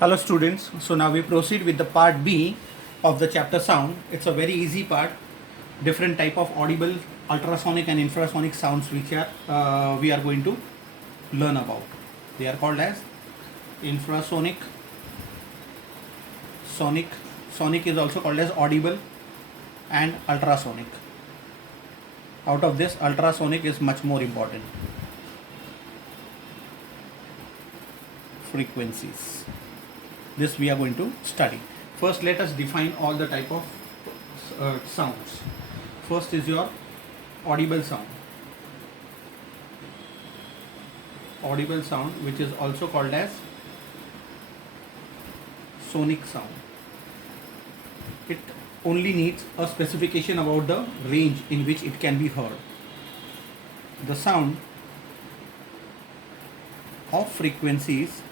Hello students, so now we proceed with the part B of the chapter sound. It's a very easy part, different type of audible, ultrasonic and infrasonic sounds which we are going to learn about. They are called as infrasonic, sonic is also called as audible and ultrasonic. Out of this, ultrasonic is much more important. Frequencies. This we are going to study. First, let us define all the type of sounds. First is your audible sound. Audible sound, which is also called as sonic sound. It only needs a specification about the range in which it can be heard. The sound of frequencies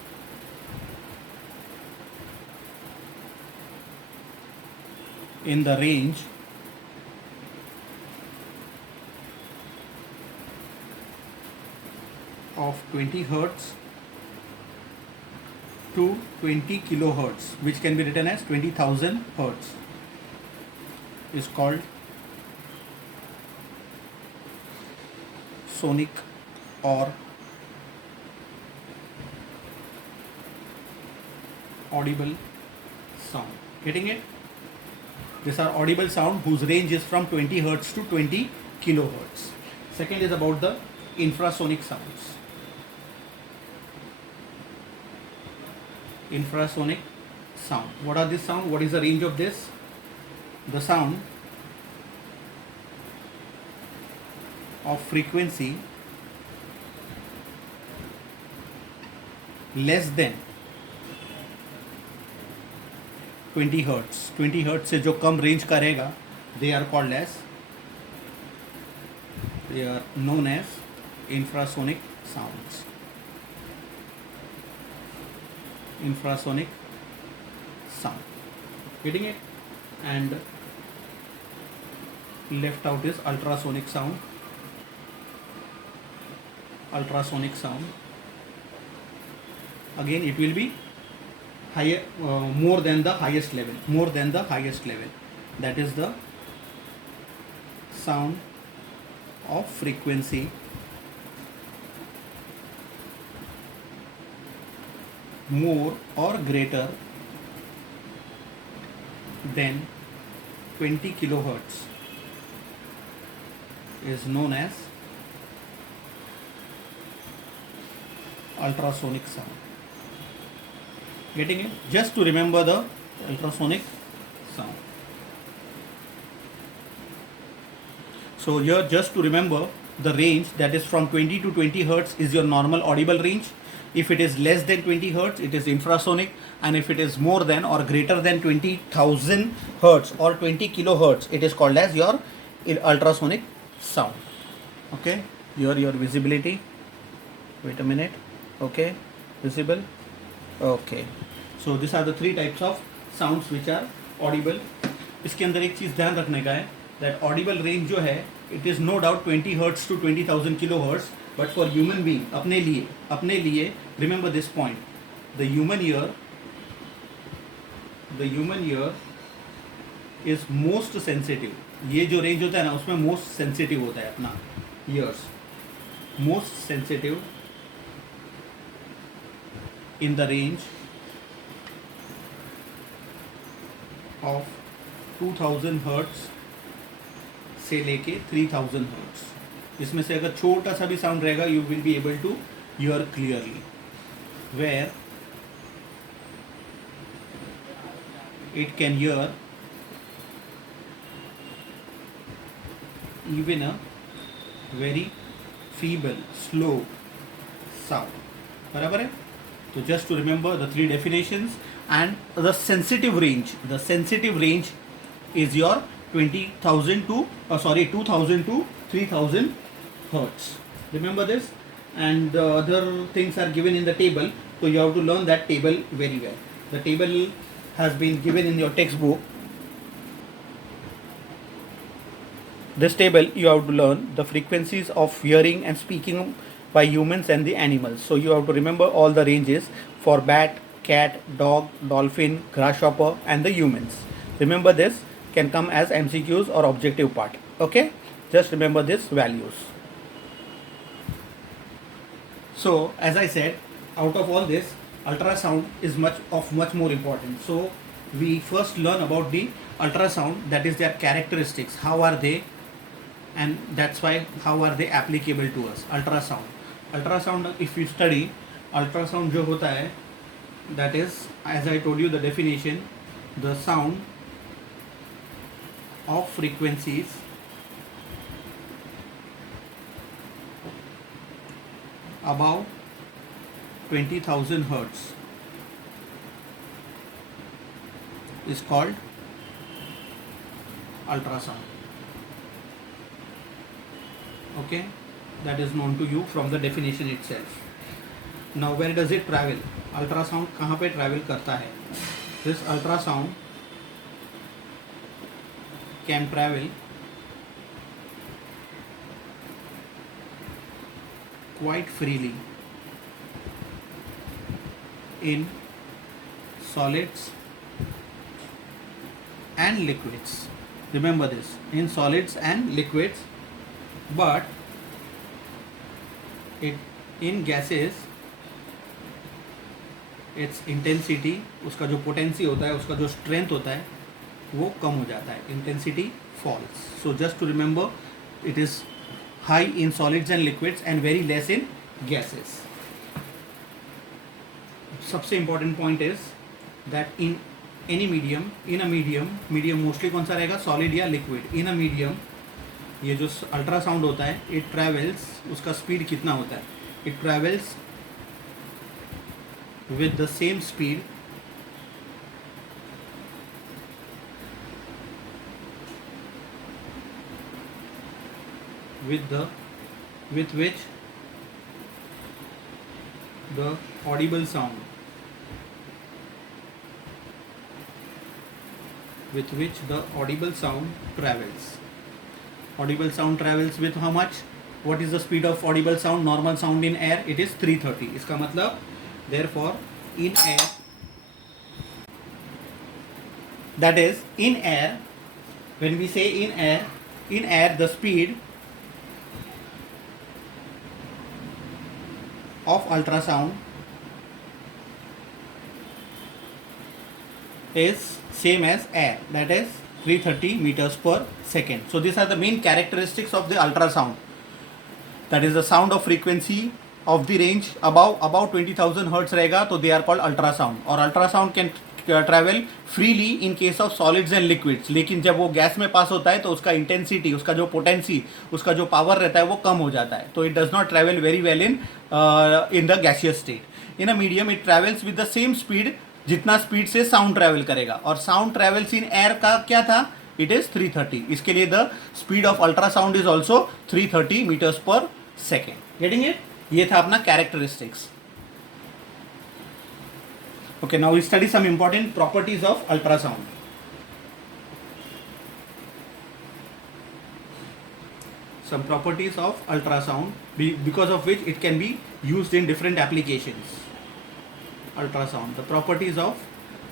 in the range of 20 hertz to 20 kilohertz, which can be written as 20,000 hertz, is called sonic or audible sound. Getting it? These are audible sound whose range is from 20 hertz to 20 kilohertz. Second is about the infrasonic sounds. Infrasonic sound. What are these sound? What is the range of this? The sound of frequency less than 20 hertz. 20 hertz से जो कम range का रहेगा, they are called as, they are known as infrasonic sounds. Infrasonic sound. Getting it? And left out is ultrasonic sound. Ultrasonic sound. Again, it will be higher, more than the highest level. More than the highest level. That is the sound of frequency more or greater than 20 kilohertz is known as ultrasonic sound. Getting it? Just to remember the ultrasonic sound. So here, just to remember, the range that is from 20 to 20 hertz is your normal audible range. If it is less than 20 hertz, it is infrasonic, and if it is more than or greater than 20,000 hertz or 20 kilohertz, it is called as your ultrasonic sound. Okay, here your visibility. Wait a minute. Okay, visible. Okay, so these are the three types of sounds which are audible. इसके अंदर एक चीज़ ध्यान रखने का है, that audible range जो है, it is no doubt 20 hertz to 20,000 kilohertz. But for human being, अपने लिए remember this point, the human ear is most sensitive. ये जो range होता है ना, उसमें most sensitive होता है अपना ears, most sensitive in the range of 2000 hertz से लेके 3000 hertz. इसमें से अगर छोटा सा भी साउंड रहेगा, you will be able to hear clearly. Where it can hear even a very feeble, slow sound. बराबर है? तो just to remember the three definitions and the sensitive range. The sensitive range is your 20,000 to 2,000 to 3,000 hertz. Remember this, and the other things are given in the table. So you have to learn that table very well. The table has been given in your textbook. This table you have to learn the frequencies of hearing and speaking by humans and the animals. So you have to remember all the ranges for bat, cat, dog, dolphin, grasshopper, and the humans. Remember this can come as MCQs or objective part. Okay, just remember these values. So as I said, out of all this, ultrasound is much more important. So we first learn about the ultrasound, that is their characteristics, how are they, and that's why how are they applicable to us. Ultrasound, if you study ultrasound जो होता है, that is, as I told you the definition, the sound of frequencies above 20,000 hertz is called ultrasound. Okay, that is known to you from the definition itself. Now where does it travel? Ultrasound कहाँ पे travel करता है? This ultrasound can travel quite freely in solids and liquids. Remember this, in solids and liquids, but in gases its intensity, उसका जो potency होता है, उसका जो strength होता है, वो कम हो जाता है, intensity falls. So just to remember, it is high in solids and liquids and very less in gases. सबसे important point is that in any medium, in a medium mostly कौन सा रहेगा, solid या liquid. In a medium, ये जो ultrasound होता है, it travels, उसका स्पीड कितना होता है? It travels with the same speed with which the audible sound travels. Audible sound travels with how much? What is the speed of audible sound? Normal sound in air, it is 330. इसका मतलब, therefore, in air, that is, in air, when we say in air, the speed of ultrasound is same as air, that is 330 meters per second. So these are the main characteristics of the ultrasound. That is the sound of frequency of the range above 20,000 hertz रहेगा, तो they are called ultrasound. और ultrasound can travel freely in case of solids and liquids. लेकिन जब वो gas में पास होता है तो उसका इंटेंसिटी, उसका जो पोटेंसी, उसका जो पावर रहता है वो कम हो जाता है. तो it does not travel very well in the gaseous state. In a medium it travels with the same speed जितना स्पीड से साउंड ट्रैवल करेगा. और साउंड ट्रैवल्स इन एयर का क्या था? It is 330. इसके लिए the speed of ultrasound is also 330 metres per second. Getting it? ये था अपना characteristics. Okay, now we study some important properties of ultrasound. Some properties of ultrasound because of which it can be used in different applications. Ultrasound, the properties of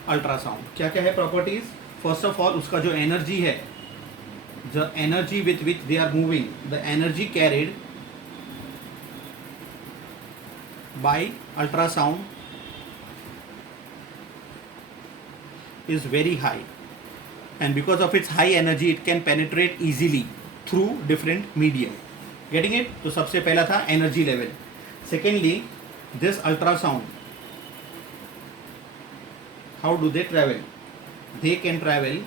ultrasound. क्या क्या है properties? First of all, उसका जो energy है, the energy with which they are moving, the energy carried by ultrasound is very high, and because of its high energy it can penetrate easily through different medium. Getting it? तो सबसे पहला था energy level. Secondly, this ultrasound, how do they travel? They can travel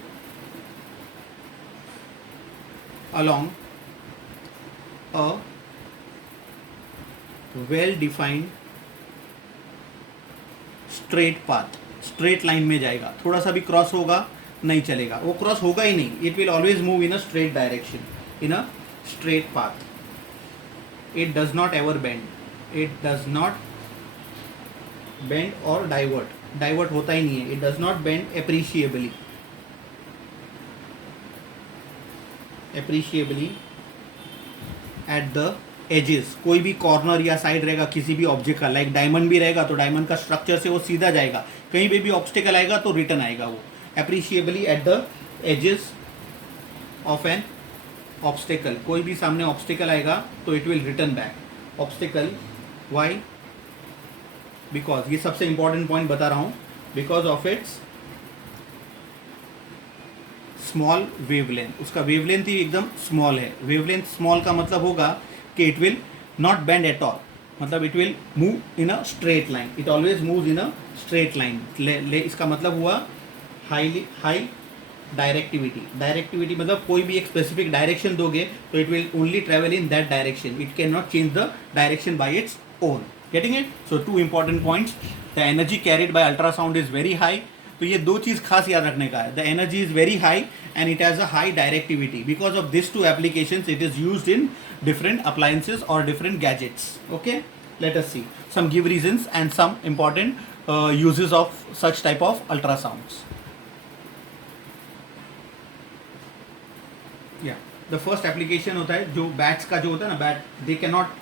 along a well defined straight path. Straight line में जाएगा, थोड़ा सा भी cross होगा नहीं चलेगा, वो क्रॉस होगा ही नहीं. It will always move in a straight direction, in a straight path. It does not ever bend, it does not bend और डाइवर्ट होता ही नहीं है. It does not bend appreciably at the edges, कोई भी कॉर्नर या side रहेगा किसी भी ऑब्जेक्ट का, लाइक डायमंड भी रहेगा तो डायमंड का स्ट्रक्चर से वो सीधा जाएगा, कहीं पे भी ऑब्स्टिकल आएगा तो रिटर्न आएगा वो appreciably at the edges of an obstacle. कोई भी सामने ऑब्स्टिकल आएगा तो it will return back obstacle. Why? Because, ये सबसे इंपॉर्टेंट पॉइंट बता रहा हूँ, because of its small wavelength. उसका वेवलेंथ ही एकदम स्मॉल है। वेवलेंथ स्मॉल का मतलब होगा कि it will not bend at all, मतलब it will move in a straight line, it always move in a straight line. इसका मतलब हुआ हाई डायरेक्टिविटी। डायरेक्टिविटी मतलब कोई भी एक स्पेसिफिक डायरेक्शन दोगे तो it will only travel in that direction, it can not change the direction by its own. Getting it? So two important points, the energy carried by ultrasound is very high. तो ये दो चीज़ खास याद रखने का है, the energy is very high and it has a high directivity. Because of this two applications it is used in different appliances or different gadgets. Okay, let us see some give reasons and some important uses of such type of ultrasounds. Yeah, the first application होता है जो bats का जो होता है ना, bat they cannot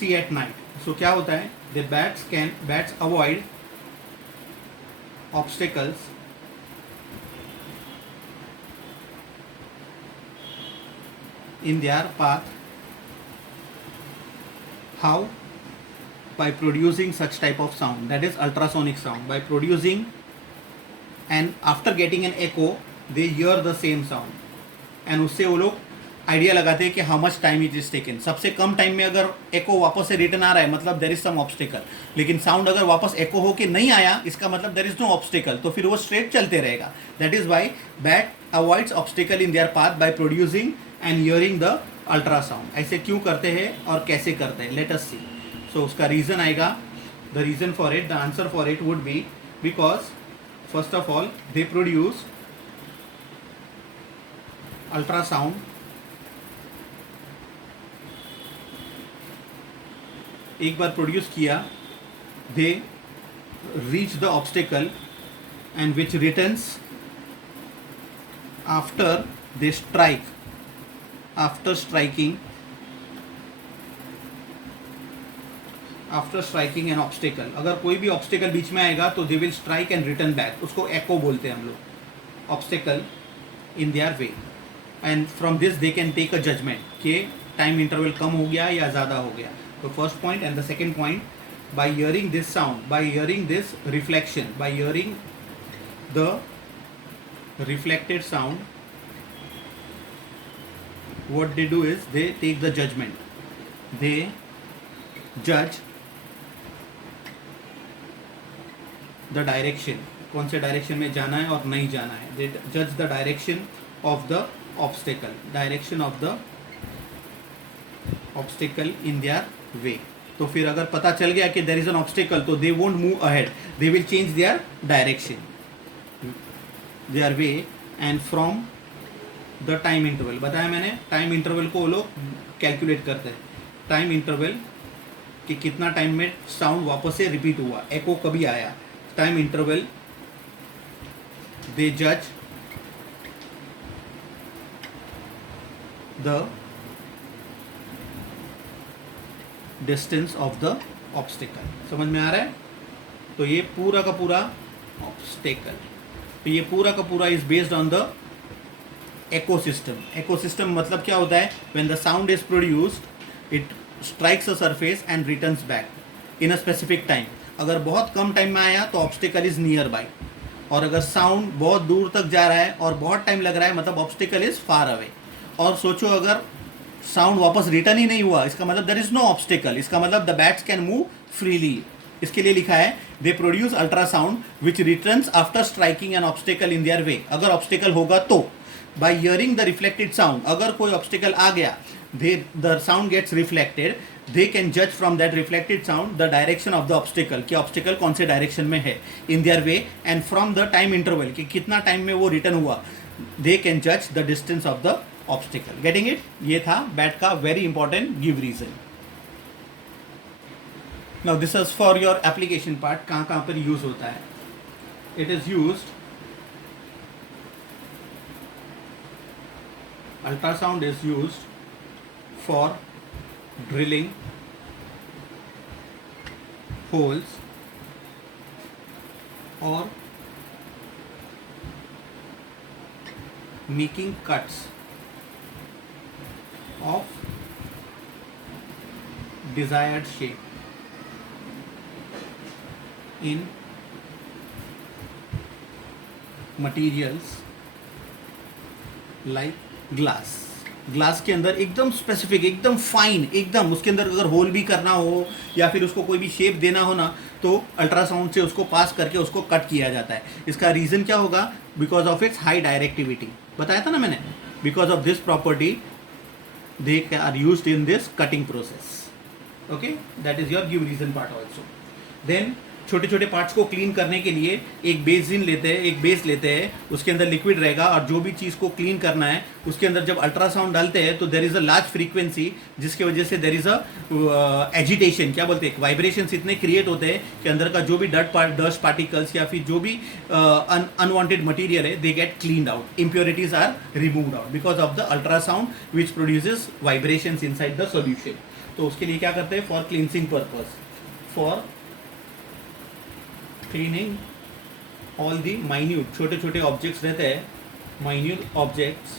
see at night. So क्या होता है, the bats avoid obstacles in their path. How? By producing such type of sound, that is ultrasonic sound. By producing, and after getting an echo they hear the same sound and उससे वो लोग idea लगाते हैं कि how much time it is taken. सबसे कम time में अगर एको वापस से रिटर्न आ रहा है मतलब देर इज सम ऑब्स्टिकल, लेकिन साउंड अगर वापस एको होके नहीं आया इसका मतलब देर इज नो ऑब्स्टिकल, तो फिर वो स्ट्रेट चलते रहेगा। That is why bat avoids obstacle in their path by producing and hearing the ultrasound. ऐसे क्यों करते हैं और कैसे करते हैं, लेट अस सी। सो उसका रीज़न आएगा, the reason for it, the answer for it would be because first of all they produce ultrasound एक बार प्रोड्यूस किया, they reach the obstacle and which returns after they strike, after striking an obstacle. अगर कोई भी obstacle बीच में आएगा तो they will strike and return back, उसको एको बोलते हैं हम लोग, obstacle in their way. And from this they can take a judgement कि टाइम इंटरवल कम हो गया या ज़्यादा हो गया। तो first point and the second point, bye hearing this sound, bye hearing this reflection, bye hearing the reflected sound, what they do is they take the judgment, they judge the direction, कौन से direction में जाना है और नहीं जाना है। they judge the direction of the obstacle, direction of the obstacle in their way। तो फिर अगर पता चल गया कि there is an obstacle तो they won't move ahead, they will change their direction, their way। and from the time interval, बताया मैंने, टाइम इंटरवल को वो लोग कैलकुलेट करते हैं, टाइम इंटरवल कि कितना टाइम में साउंड वापस से रिपीट हुआ, एको कभी आया, टाइम इंटरवल दे जज the distance of the obstacle. समझ में आ रहा है? तो ये पूरा का पूरा ऑब्स्टिकल, तो ये पूरा का पूरा is based on the ecosystem। ecosystem मतलब क्या होता है, when the sound is produced it strikes a surface and returns back in a specific time। अगर बहुत कम टाइम में आया तो obstacle is nearby, और अगर साउंड बहुत दूर तक जा रहा है और बहुत टाइम लग रहा है मतलब obstacle is far away। और सोचो अगर साउंड वापस रिटर्न ही नहीं हुआ इसका मतलब there is no obstacle, इसका मतलब the bats can move freely। इसके लिए लिखा है they produce ultrasound which returns after striking an obstacle in their way। अगर ऑब्स्टिकल होगा तो by hearing the reflected sound, अगर कोई ऑब्स्टिकल आ गया the sound gets reflected, they can judge from that reflected sound the direction of the obstacle कि obstacle कौन से direction में है in their way, and from the time interval कि कितना टाइम में वो रिटर्न हुआ, they can judge the distance of the obstacle। getting it? ये था बैट का very important give reason। now this is for your application part, कहाँ पर यूज होता है। it is used, ultrasound is used for drilling holes or making cuts of desired shape in materials like glass. Glass के अंदर एकदम specific, एकदम fine, एकदम उसके अंदर अगर होल भी करना हो या फिर उसको कोई भी शेप देना हो ना, तो अल्ट्रासाउंड से उसको पास करके उसको कट किया जाता है. इसका रीज़न क्या होगा? Because of its high directivity. बताया था ना मैंने. Because of this property they are used in this cutting process. Okay, that is your give reason part also. Then छोटे छोटे पार्ट्स को क्लीन करने के लिए एक बेसिन लेते हैं, एक बेस लेते हैं, उसके अंदर लिक्विड रहेगा और जो भी चीज़ को क्लीन करना है उसके अंदर जब अल्ट्रासाउंड डालते हैं तो there is a large frequency, जिसकी वजह से देर इज़ अ एजिटेशन, क्या बोलते हैं, वाइब्रेशंस इतने क्रिएट होते हैं कि अंदर का जो भी डस्ट पार्टिकल्स या फिर जो भी अनवांटेड मटीरियल है they get cleaned out. Impurities are removed out because of the ultrasound which produces vibrations inside the solution. तो उसके लिए क्या करते हैं? For cleansing purpose, for cleaning all the minute, छोटे छोटे ऑब्जेक्ट्स रहते हैं, minute objects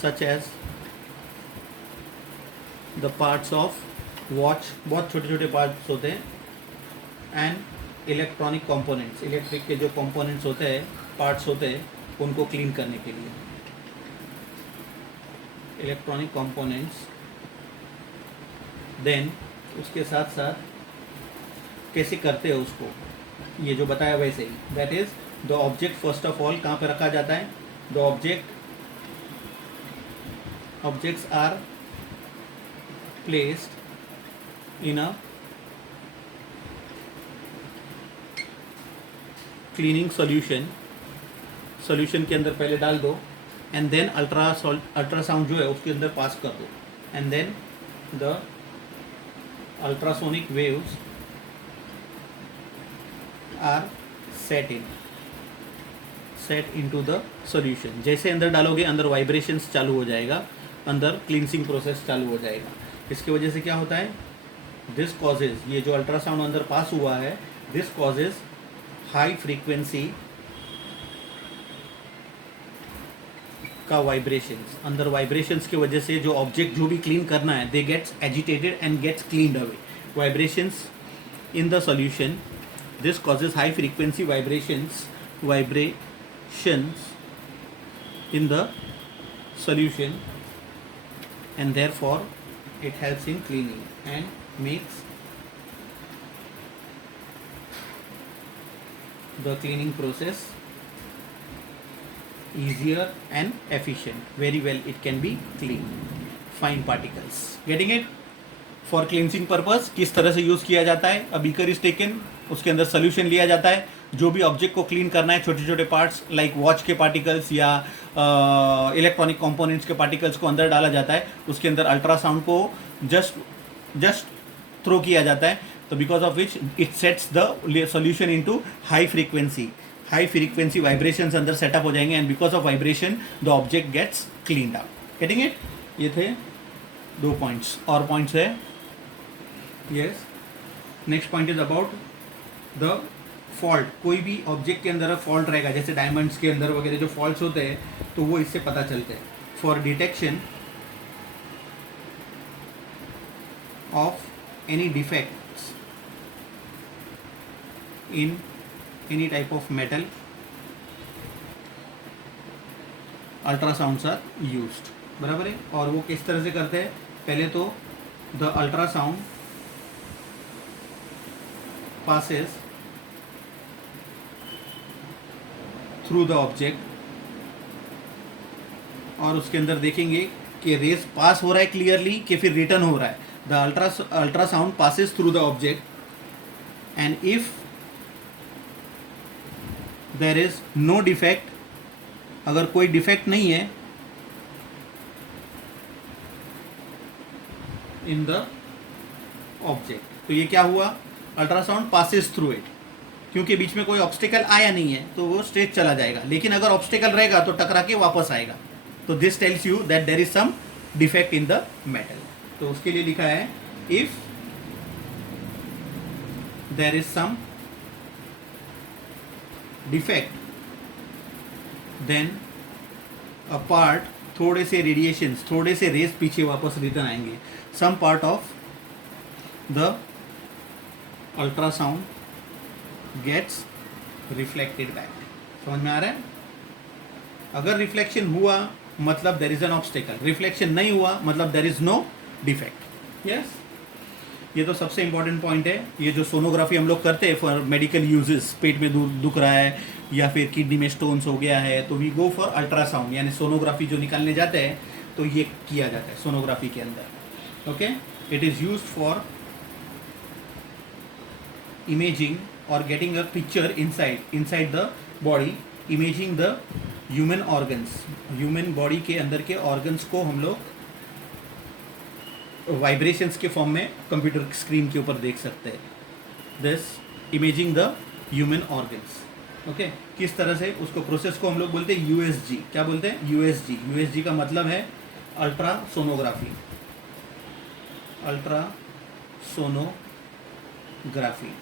such as the parts of watch, बहुत छोटे छोटे पार्ट्स होते हैं, एंड इलेक्ट्रॉनिक कंपोनेंट्स, इलेक्ट्रिक के जो कंपोनेंट्स होते हैं, पार्ट्स होते हैं, उनको क्लीन करने के लिए. Electronic components. देन उसके साथ साथ कैसे करते हैं उसको, ये जो बताया वैसे ही. That is the object first of all कहाँ पे रखा जाता है? The objects are placed in a cleaning solution के अंदर पहले डाल दो, एंड देन अल्ट्रासाउंड जो है उसके अंदर पास कर दो, and then the ultrasonic waves are set into the solution. जैसे अंदर डालोगे अंदर वाइब्रेशंस चालू हो जाएगा, अंदर क्लींसिंग प्रोसेस चालू हो जाएगा. इसकी वजह से क्या होता है? दिस कॉजेज, ये जो अल्ट्रासाउंड अंदर पास हुआ है, दिस कॉजेज हाई फ्रीक्वेंसी का वाइब्रेशंस. अंदर वाइब्रेशंस की वजह से जो ऑब्जेक्ट जो भी क्लीन करना है they gets agitated and gets cleaned away. Vibrations in the solution, this causes high frequency vibrations in the solution, and therefore it helps in cleaning and makes the cleaning process easier and efficient. Very well it can be cleaned. Fine particles. Getting it? For cleansing purpose किस तरह से use किया जाता है? A beaker is taken, उसके अंदर solution लिया जाता है, जो भी ऑब्जेक्ट को क्लीन करना है, छोटे छोटे पार्ट्स लाइक वॉच के पार्टिकल्स या इलेक्ट्रॉनिक कंपोनेंट्स के पार्टिकल्स को अंदर डाला जाता है, उसके अंदर अल्ट्रासाउंड को जस्ट थ्रो किया जाता है. तो because of which it sets the solution into high frequency vibrations अंदर सेटअप हो जाएंगे, and because of vibration the object gets cleaned out. Getting it? ये थे 2 पॉइंट्स. और पॉइंट्स है yes. Next point is about the fault. कोई भी object के अंदर फॉल्ट रहेगा, जैसे डायमंड्स के अंदर वगैरह जो फॉल्ट्स होते हैं तो वो इससे पता चलते हैं. For detection of any defects in any type of metal, ultrasounds are used. बराबर है. और वो किस तरह से करते हैं? पहले तो the ultrasound passes through the object, और उसके अंदर देखेंगे कि रेस पास हो रहा है क्लियरली कि फिर रिटर्न हो रहा है. The ultrasound passes through the object and if there is no defect, अगर कोई डिफेक्ट नहीं है इन द ऑब्जेक्ट, तो ये क्या हुआ? Ultrasound passes through it. क्योंकि बीच में कोई ऑब्स्टिकल आया नहीं है तो वो स्ट्रेट चला जाएगा. लेकिन अगर ऑब्स्टिकल रहेगा तो टकरा के वापस आएगा. तो this tells you that there is some defect in the metal. तो उसके लिए लिखा है if there is some defect then a part, थोड़े से रेडिएशंस, थोड़े से रेस पीछे वापस रिटर्न आएंगे. Some part of the ultrasound gets reflected back. समझ में आ रहा है? अगर रिफ्लेक्शन हुआ मतलब there is an obstacle, reflection नहीं हुआ मतलब there is no defect. Yes, ये तो सबसे इंपॉर्टेंट पॉइंट है. ये जो सोनोग्राफी हम लोग करते हैं फॉर मेडिकल यूजेस, पेट में दुख रहा है या फिर किडनी में स्टोन्स हो गया है, तो वी गो फॉर अल्ट्रासाउंड, यानी सोनोग्राफी जो निकालने जाते हैं तो ये किया जाता है सोनोग्राफी के अंदर. Okay, it is used for imaging और getting a picture inside the body, imaging the human organs. Human body के अंदर के ऑर्गन्स को हम लोग वाइब्रेशंस के फॉर्म में कंप्यूटर स्क्रीन के ऊपर देख सकते हैं. This imaging the human organs. Okay, किस तरह से उसको प्रोसेस को हम लोग बोलते हैं यूएसजी. क्या बोलते हैं? यूएसजी. यूएसजी का मतलब है ultrasonography. Ultrasonography.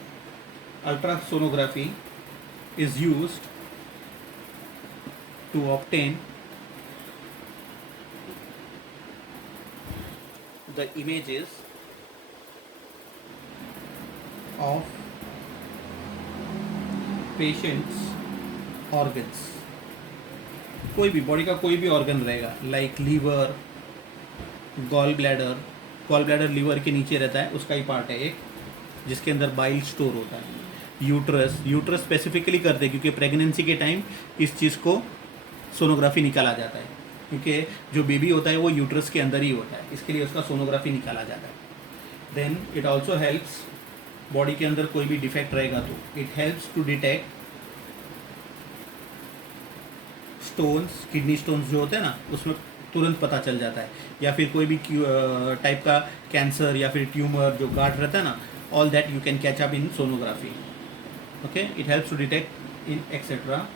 Ultrasonography is used to obtain the images of patients organs. कोई भी बॉडी का कोई भी ऑर्गन रहेगा, like liver, gall bladder. Gall bladder liver के नीचे रहता है, उसका ही पार्ट है एक, जिसके अंदर बाइल स्टोर होता है. यूट्रस, यूट्रस स्पेसिफिकली करते हैं क्योंकि प्रेगनेंसी के टाइम इस चीज़ को सोनोग्राफी निकाला जाता है, क्योंकि जो बेबी होता है वो यूट्रस के अंदर ही होता है, इसके लिए उसका सोनोग्राफी निकाला जाता है. Then it also helps, body के अंदर कोई भी डिफेक्ट रहेगा तो it helps to detect stones. Kidney stones जो होते हैं ना, उसमें तुरंत पता चल जाता है. या फिर कोई भी टाइप का कैंसर या फिर ट्यूमर जो गांठ रहता है ना, all that you can catch up in sonography. Okay, it helps to detect in etcetera.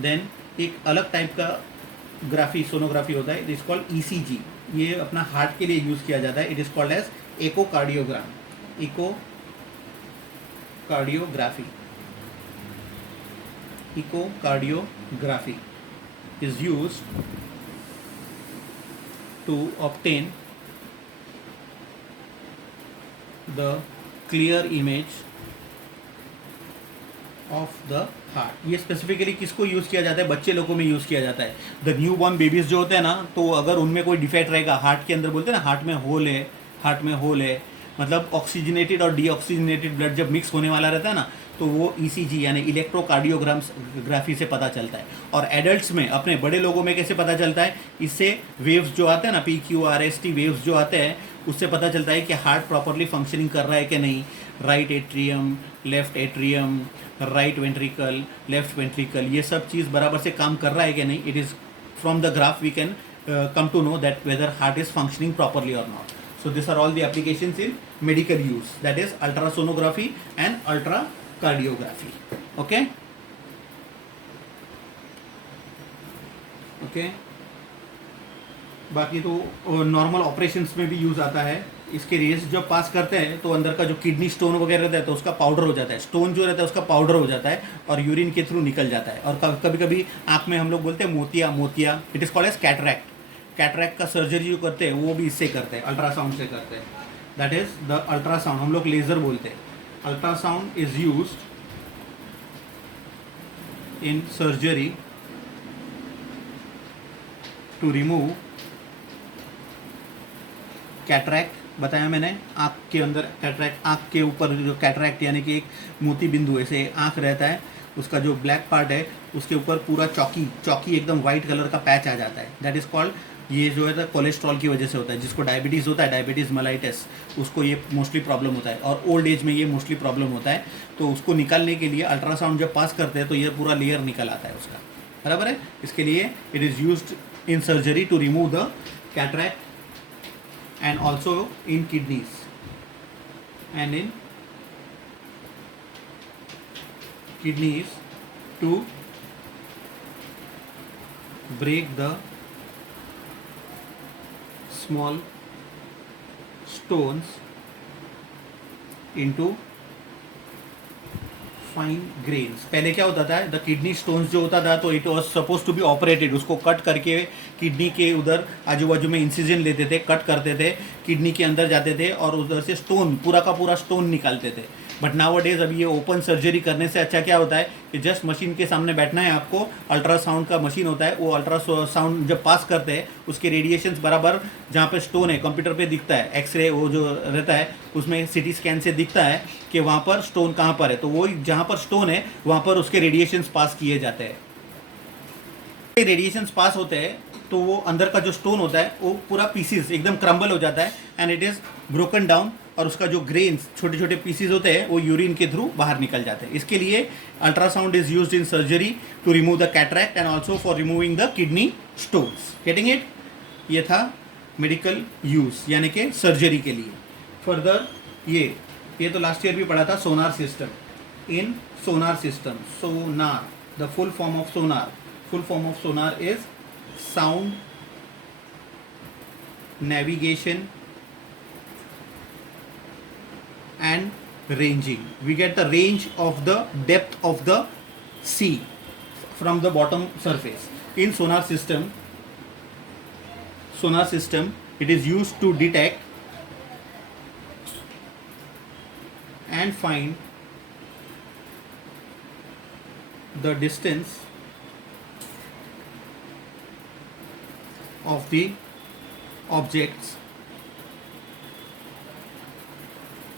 Then एक अलग टाइप का ग्राफी सोनोग्राफी होता है, इट इज़ कॉल्ड ईसीजी. ये अपना हार्ट के लिए यूज़ किया जाता है. It is called as echocardiogram. Echocardiography. Echocardiography is used to obtain the clear image of the heart. ये स्पेसिफिकली किसको यूज़ किया जाता है? बच्चे लोगों में यूज़ किया जाता है. द न्यू बॉर्न बेबीज़ जो होते हैं ना, तो अगर उनमें कोई डिफेक्ट रहेगा हार्ट के अंदर, बोलते हैं ना हार्ट में होल है, हार्ट में होल है, मतलब ऑक्सीजनेटेड और डीऑक्सीजनेटेड ब्लड जब मिक्स होने वाला रहता है ना, तो वो ईसीजी यानी इलेक्ट्रोकार्डियोग्राफी से पता चलता है. और एडल्ट्स में, अपने बड़े लोगों में कैसे पता चलता है? इससे वेव्स जो आते हैं ना, PQRST वेव्स जो आते हैं, उससे पता चलता है कि हार्ट प्रॉपरली फंक्शनिंग कर रहा है कि नहीं. Right atrium, left atrium, right ventricle, left ventricle, ये सब चीज़ बराबर से काम कर रहा है कि नहीं. It is from the graph we can come to know that whether heart is functioning properly or not. So these are all the applications in medical use, that is ultrasonography and ultracardiography. Okay. Okay. बाकी तो normal operations में भी use आता है. इसके race जब पास करते हैं तो अंदर का जो किडनी स्टोन वगैरह रहता है तो उसका पाउडर हो जाता है. स्टोन जो रहता है उसका पाउडर हो जाता है और यूरिन के थ्रू निकल जाता है. और कभी कभी आँख में हम लोग बोलते हैं मोतिया. It is called as cataract. Cataract का सर्जरी जो करते हैं वो भी इससे करते हैं, अल्ट्रासाउंड से करते हैं. दैट इज़ द अल्ट्रासाउंड, हम लोग लेज़र बोलते हैं. Ultrasound is used in surgery to remove cataract. बताया मैंने, आँख के अंदर कैटरैक्ट, आँख के ऊपर जो कैटरैक्ट यानी कि एक मोती बिंदु ऐसे आँख रहता है, उसका जो ब्लैक पार्ट है उसके ऊपर पूरा चौकी एकदम वाइट कलर का पैच आ जाता है. दैट इज़ कॉल्ड, ये जो है कोलेस्ट्रॉल की वजह से होता है. जिसको डायबिटीज़ होता है, डायबिटीज़ मेलाइटिस, उसको ये मोस्टली प्रॉब्लम होता है और ओल्ड एज में ये मोस्टली प्रॉब्लम होता है. तो उसको निकालने के लिए अल्ट्रासाउंड जब पास करते हैं तो ये पूरा लेयर निकल आता है उसका, बराबर है. इसके लिए it is used in surgery to remove the cataract and also in kidneys and in kidneys to break the small stones into fine grains. पहले क्या होता था, द किडनी स्टोन्स जो होता था तो it was suppose to be operated, उसको cut करके किडनी के उधर आजू बाजू में इंसिजन लेते थे, कट करते थे, किडनी के अंदर जाते थे और उधर से स्टोन, पूरा का पूरा स्टोन निकालते थे। बट नाउ डेज अभी ये ओपन सर्जरी करने से अच्छा क्या होता है कि जस्ट मशीन के सामने बैठना है आपको, अल्ट्रासाउंड का मशीन होता है, वो अल्ट्रासाउंड जब पास करते हैं उसके रेडिएशंस बराबर जहाँ पे स्टोन है कंप्यूटर पे दिखता है, एक्सरे वो जो रहता है उसमें सिटी स्कैन से दिखता है कि वहाँ पर स्टोन कहाँ पर है, तो वो जहाँ पर स्टोन है वहाँ पर उसके रेडिएशंस पास किए जाते हैं। रेडिएशंस पास होते हैं तो वो अंदर का जो स्टोन होता है वो पूरा पीसीज एकदम क्रम्बल हो जाता है and it is broken down, और उसका जो ग्रेन्स छोटे छोटे पीसीज होते हैं वो यूरिन के थ्रू बाहर निकल जाते हैं। इसके लिए ultrasound is used in surgery to remove the cataract and also for removing the kidney stones. Getting it? ये था मेडिकल यूज यानी कि सर्जरी के लिए। फर्दर ये तो लास्ट ईयर भी पढ़ा था, sonar system. In sonar system, Sonar, the full form of Sonar is sound navigation and ranging. We get the range of the depth of the sea from the bottom surface. In sonar system it is used to detect and find the distance of the objects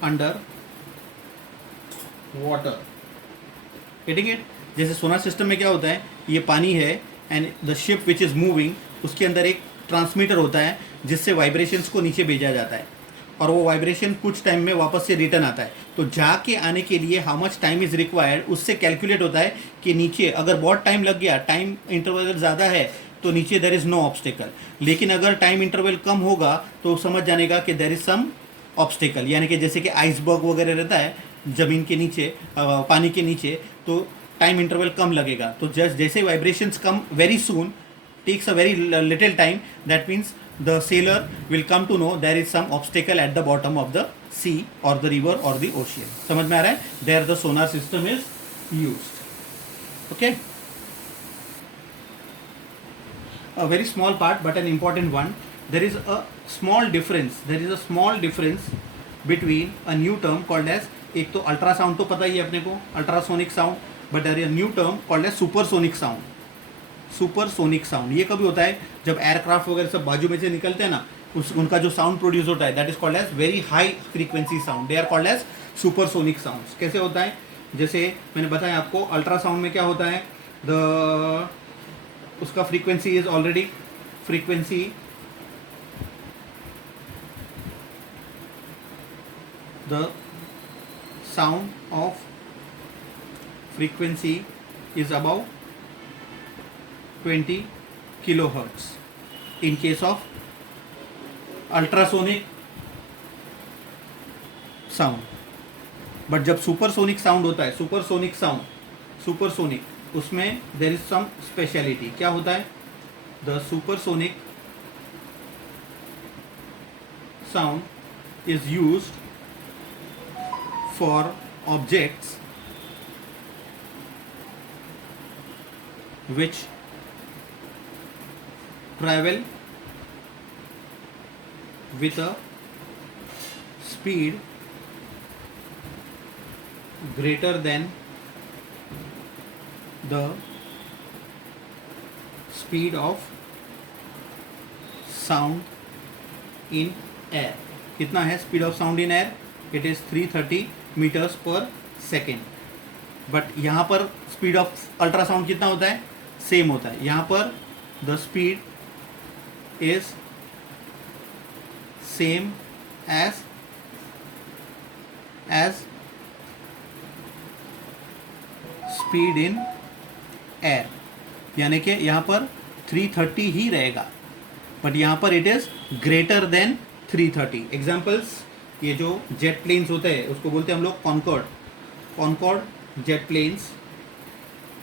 under water. Getting it? जैसे sonar system में क्या होता है, ये पानी है and the ship which is moving, उसके अंदर एक ट्रांसमीटर होता है जिससे वाइब्रेशंस को नीचे भेजा जाता है और वो वाइब्रेशन कुछ टाइम में वापस से रिटर्न आता है। तो जाके आने के लिए how much time is required, उससे कैलकुलेट होता है कि नीचे अगर बहुत टाइम लग गया, टाइम इंटरवल ज़्यादा है तो नीचे देर इज़ नो ऑब्स्टेकल, लेकिन अगर टाइम इंटरवल कम होगा तो समझ जाने का कि देर इज़ सम ऑब्स्टेकल। यानी कि जैसे कि आइसबर्ग वगैरह रहता है ज़मीन के नीचे, पानी के नीचे, तो टाइम इंटरवल कम लगेगा। तो जैसे vibrations come very soon, takes a very little time, that means the sailor will come to know there is some obstacle at the bottom of the sea और द रिवर और the ocean. समझ में आ रहा है? There the sonar system is used. Okay, a very small part but an important one. There is a small difference between a new term called as, एक तो ultrasound तो पता ही है अपने को, ultrasonic sound, but there is a new term called as supersonic sound. Supersonic sound ये कभी होता है जब एयरक्राफ्ट वगैरह सब बाजू में से निकलते हैं ना, उनका जो साउंड प्रोड्यूस होता है that is called as very high frequency sound, they are called as supersonic sounds. कैसे होता है? जैसे मैंने बताया आपको, अल्ट्रासाउंड में क्या होता है, उसका frequency is already the sound of frequency is about 20 kilohertz in case of ultrasonic sound. But जब सुपरसोनिक साउंड होता है, सुपरसोनिक उसमें देर इज सम स्पेशलिटी। क्या होता है? The supersonic sound is used for objects which travel with a speed greater than the speed of sound in air. कितना है speed of sound in air? It is 330 metres per second. But यहाँ पर speed of ultrasound कितना होता है? Same होता है। यहाँ पर the speed is same as speed in air, यानी कि यहाँ पर 330 ही रहेगा, बट यहाँ पर it is greater than 330। Examples, ये जो जेट प्लेन्स होते हैं उसको बोलते हैं हम लोग Concorde jet planes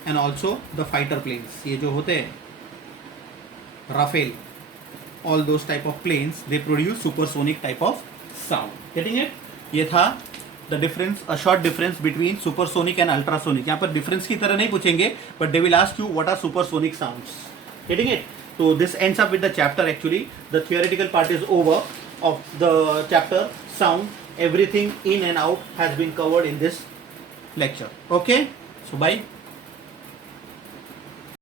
and also the fighter planes. ये जो होते हैं Rafale, all those type of planes, they produce supersonic type of sound. Getting it? ये था the difference, a short difference between supersonic and ultrasonic. यहाँ पर difference की तरह नहीं पूछेंगे, but they will ask you what are supersonic sounds. Getting it? So this ends up with the chapter actually. The theoretical part is over of the chapter sound. Everything in and out has been covered in this lecture. Okay? So bye.